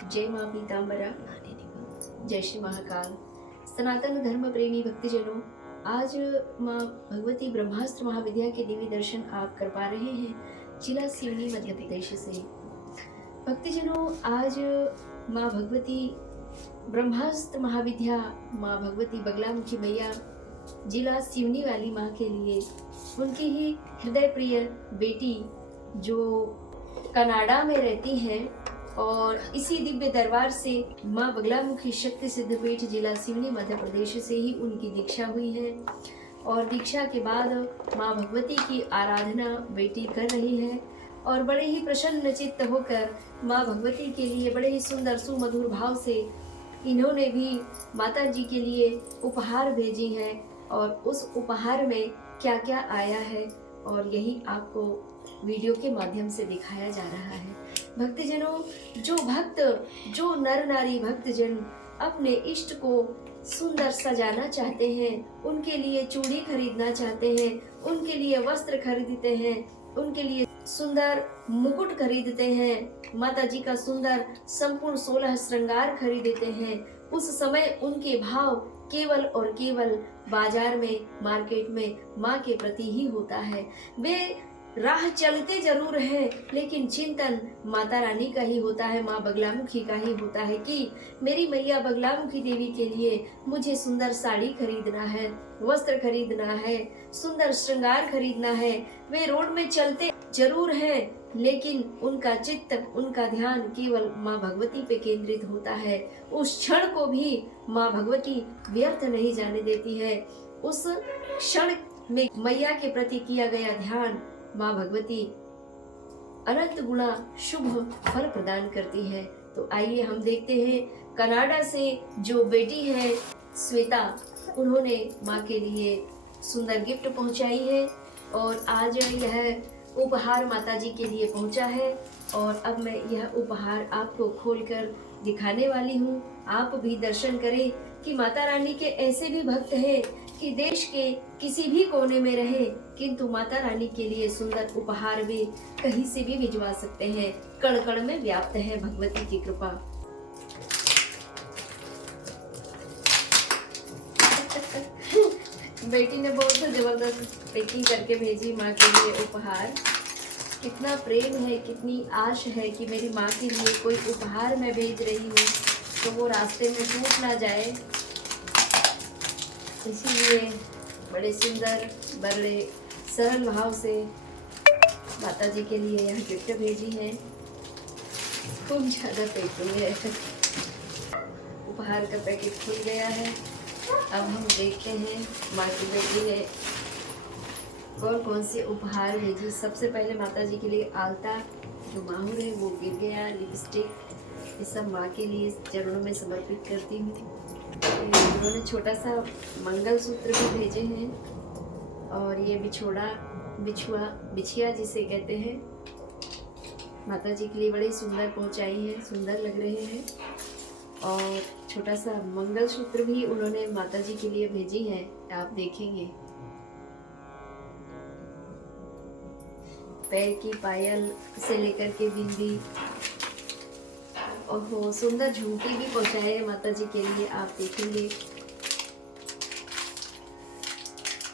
जय माँ पीताम्बरा, जय श्री महाकाल। सनातन धर्म प्रेमी भक्तजनों, आज माँ भगवती ब्रह्मास्त्र महाविद्या के दिव्य दर्शन आप कर पा रहे हैं जिला सिवनी मध्य प्रदेश से। भक्तजनों, आज माँ भगवती ब्रह्मास्त्र महाविद्या, माँ भगवती बगलामुखी मैया जिला सिवनी वाली माँ के लिए उनकी ही हृदय प्रिय बेटी जो कनाडा में रहती हैं और इसी दिव्य दरबार से माँ बगलामुखी शक्ति सिद्धपीठ जिला सिवनी मध्य प्रदेश से ही उनकी दीक्षा हुई है। और दीक्षा के बाद माँ भगवती की आराधना बेटी कर रही है और बड़े ही प्रसन्न चित्त होकर माँ भगवती के लिए बड़े ही सुंदर सुमधुर भाव से इन्होंने भी माता जी के लिए उपहार भेजी हैं। और उस उपहार में क्या क्या आया है और यही आपको वीडियो के माध्यम से दिखाया जा रहा है। भक्तजनों, जो भक्त, जो नर नारी भक्तजन अपने इष्ट को सुंदर सजाना चाहते हैं, उनके लिए चूड़ी खरीदना चाहते हैं, उनके लिए वस्त्र खरीदते हैं, उनके लिए सुंदर मुकुट खरीदते हैं, माता जी का सुंदर संपूर्ण 16 श्रृंगार खरीदते हैं, उस समय उनके भाव केवल और केवल बाजार में, मार्केट में माँ के प्रति ही होता है। वे राह चलते जरूर हैं, लेकिन चिंतन माता रानी का ही होता है, माँ बगलामुखी का ही होता है कि मेरी मैया बगलामुखी देवी के लिए मुझे सुंदर साड़ी खरीदना है, वस्त्र खरीदना है, सुंदर श्रृंगार खरीदना है। वे रोड में चलते जरूर हैं, लेकिन उनका चित्त, उनका ध्यान केवल माँ भगवती पे केंद्रित होता है। उस क्षण को भी माँ भगवती व्यर्थ नहीं जाने देती है। उस क्षण में मैया के प्रति किया गया ध्यान माँ भगवती अनंत गुणा शुभ फल प्रदान करती है। तो आइए हम देखते हैं कनाडा से जो बेटी है श्वेता, उन्होंने माँ के लिए सुंदर गिफ्ट पहुंचाई है और आज यह उपहार माता जी के लिए पहुंचा है। और अब मैं यह उपहार आपको खोलकर दिखाने वाली हूँ। आप भी दर्शन करें कि माता रानी के ऐसे भी भक्त हैं कि देश के किसी भी कोने में रहे, किंतु माता रानी के लिए सुंदर उपहार वे कहीं से भी भिजवा सकते हैं। कण कण में व्याप्त है भगवती की कृपा। बेटी ने बहुत जबरदस्त पैकिंग करके भेजी माँ के लिए उपहार। कितना प्रेम है, कितनी आश है कि मेरी माँ के लिए कोई उपहार मैं भेज रही हूँ तो वो रास्ते में टूट ना जाए, इसीलिए बड़े सुंदर, बड़े सरल भाव से माता जी के लिए यह गिफ्ट भेजी है। खूब ज़्यादा पैकिंग है। उपहार का पैकेट खुल गया है। अब हम देखते हैं माँ की बेटी ने कौन कौन से उपहार भेजी। सबसे पहले माता जी के लिए आलता, जो माहूर है वो गिर गया, लिपस्टिक, ये सब माँ के लिए चरणों में समर्पित करती हूँ। उन्होंने छोटा सा मंगलसूत्र भी भेजे हैं और ये बिछिया जिसे कहते हैं, माता जी के लिए बड़े सुंदर पहुँचाई हैं, सुंदर लग रहे हैं। और छोटा सा मंगलसूत्र भी उन्होंने माता जी के लिए भेजी है, आप देखेंगे। पैर की पायल से लेकर के बिंदी और सुंदर झुमकी भी पहुंचाए माता जी के लिए, आप देखेंगे।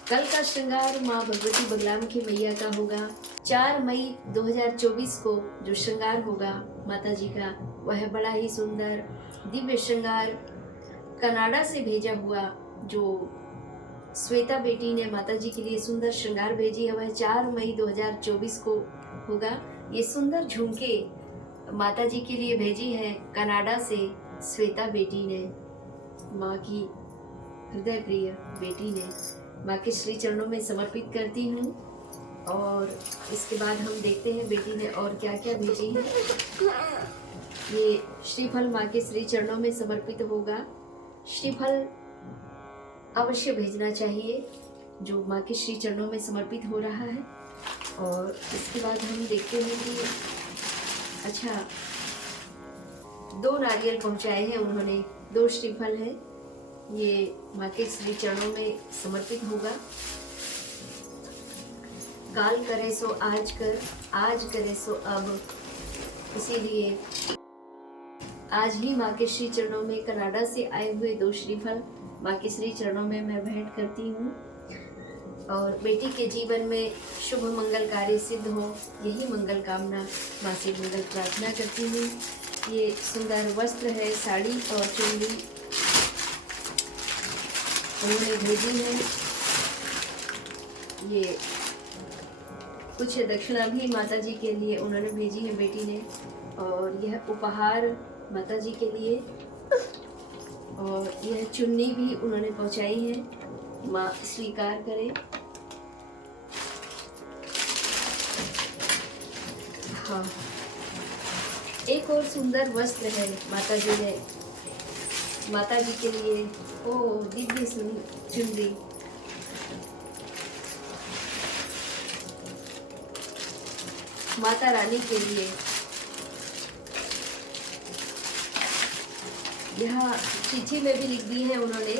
कल का श्रृंगार माँ भगवती बगलामुखी मैया का होगा। 4 मई 2024 को जो श्रृंगार होगा माता जी का, वह बड़ा ही सुंदर दिव्य श्रृंगार कनाडा से भेजा हुआ जो श्वेता बेटी ने माता जी के लिए सुंदर श्रृंगार भेजी है, वह 4 मई 2024 को होगा। ये सुंदर झुमके माता जी के लिए भेजी है कनाडा से श्वेता बेटी ने, माँ की हृदय प्रिय बेटी ने। माँ के श्री चरणों में समर्पित करती हूँ। और इसके बाद हम देखते हैं बेटी ने और क्या क्या भेजी है। ये श्रीफल माँ के श्री चरणों में समर्पित होगा। श्रीफल अवश्य भेजना चाहिए जो माँ के श्री चरणों में समर्पित हो रहा है। और इसके बाद हम देखते हैं कि अच्छा, 2 नारियल पहुंचाए हैं उन्होंने, 2 श्रीफल हैं, ये माँ के श्री चरणों में समर्पित होगा। काल करे सो आज कर, आज करे सो अब, इसीलिए आज ही माँ के श्री चरणों में कनाडा से आए हुए 2 श्रीफल माँ के श्री चरणों में मैं भेंट करती हूँ। और बेटी के जीवन में शुभ मंगल कार्य सिद्ध हो, यही मंगल कामना माँ से मंगल प्रार्थना करती हूँ। ये सुंदर वस्त्र है, साड़ी और चुन्नी उन्होंने भेजी है। ये कुछ दक्षिणा भी माता जी के लिए उन्होंने भेजी है बेटी ने, और यह उपहार माता जी के लिए, और यह चुन्नी भी उन्होंने पहुंचाई है। माँ स्वीकार करें। हाँ, एक और सुंदर वस्त्र है माता जी ने माता जी के लिए। ओ दिव्य चुनरी, माता रानी के लिए। यहाँ चिट्ठी में भी लिख दी है उन्होंने,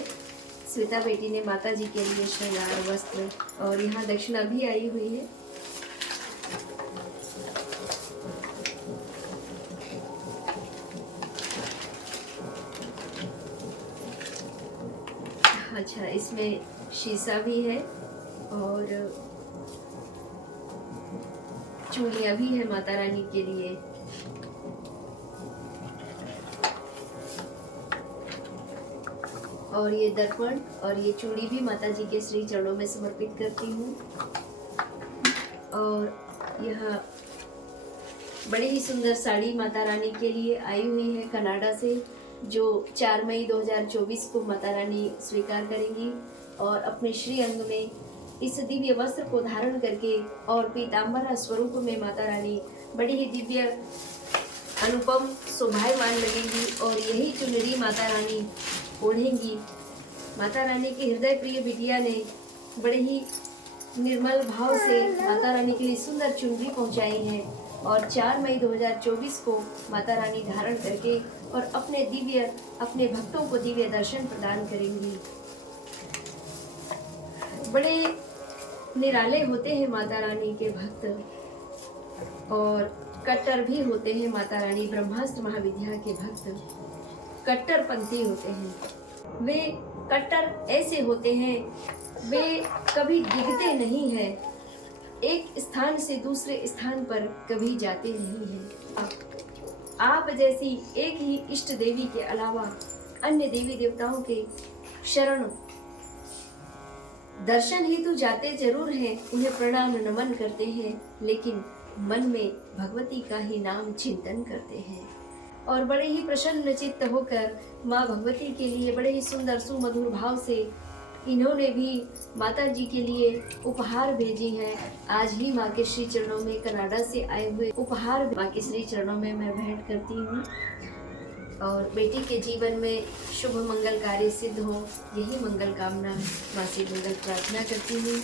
श्वेता बेटी ने माता जी के लिए श्रृंगार वस्त्र, और यहाँ दक्षिणा भी आई हुई है। अच्छा, इसमें शीशा भी है और चूड़ियाँ भी है माता रानी के लिए। और ये दर्पण और ये चूड़ी भी माता जी के श्री चरणों में समर्पित करती हूँ। और यह बड़ी ही सुंदर साड़ी माता रानी के लिए आई हुई है कनाडा से, जो 4 मई 2024 को माता रानी स्वीकार करेंगी और अपने श्री अंग में इस दिव्य वस्त्र को धारण करके और पीताम्बरा स्वरूप में माता रानी बड़ी ही दिव्य अनुपम शोभायमान लगेंगी। और यही चुनरी माता रानी ओढ़ेंगी। माता रानी के हृदय प्रिय बिटिया ने बड़े ही निर्मल भाव से माता रानी के लिए सुंदर चुनरी पहुंचाई है, और 4 मई 2024 को माता रानी धारण करके और अपने भक्तों को दिव्य दर्शन प्रदान करेंगी। बड़े निराले होते हैं माता रानी के भक्त, और कट्टर भी होते हैं माता रानी ब्रह्मास्त्र महाविद्या के भक्त। कट्टरपंथी होते हैं वे। कट्टर ऐसे होते हैं, वे कभी डिगते नहीं हैं, एक स्थान से दूसरे स्थान पर कभी जाते नहीं हैं। आप जैसी एक ही इष्ट देवी के अलावा अन्य देवी देवताओं के शरण दर्शन ही तो जाते जरूर हैं, उन्हें प्रणाम नमन करते हैं, लेकिन मन में भगवती का ही नाम चिंतन करते हैं। और बड़े ही प्रसन्न चित्त होकर माँ भगवती के लिए बड़े ही सुंदर सुमधुर भाव से इन्होंने भी माता जी के लिए उपहार भेजी हैं। आज ही माँ के श्री चरणों में कनाडा से आए हुए उपहार माँ के श्री चरणों में मैं भेंट करती हूँ। और बेटी के जीवन में शुभ मंगल कार्य सिद्ध हो, यही मंगल कामना माँ से मंगल प्रार्थना करती हूँ।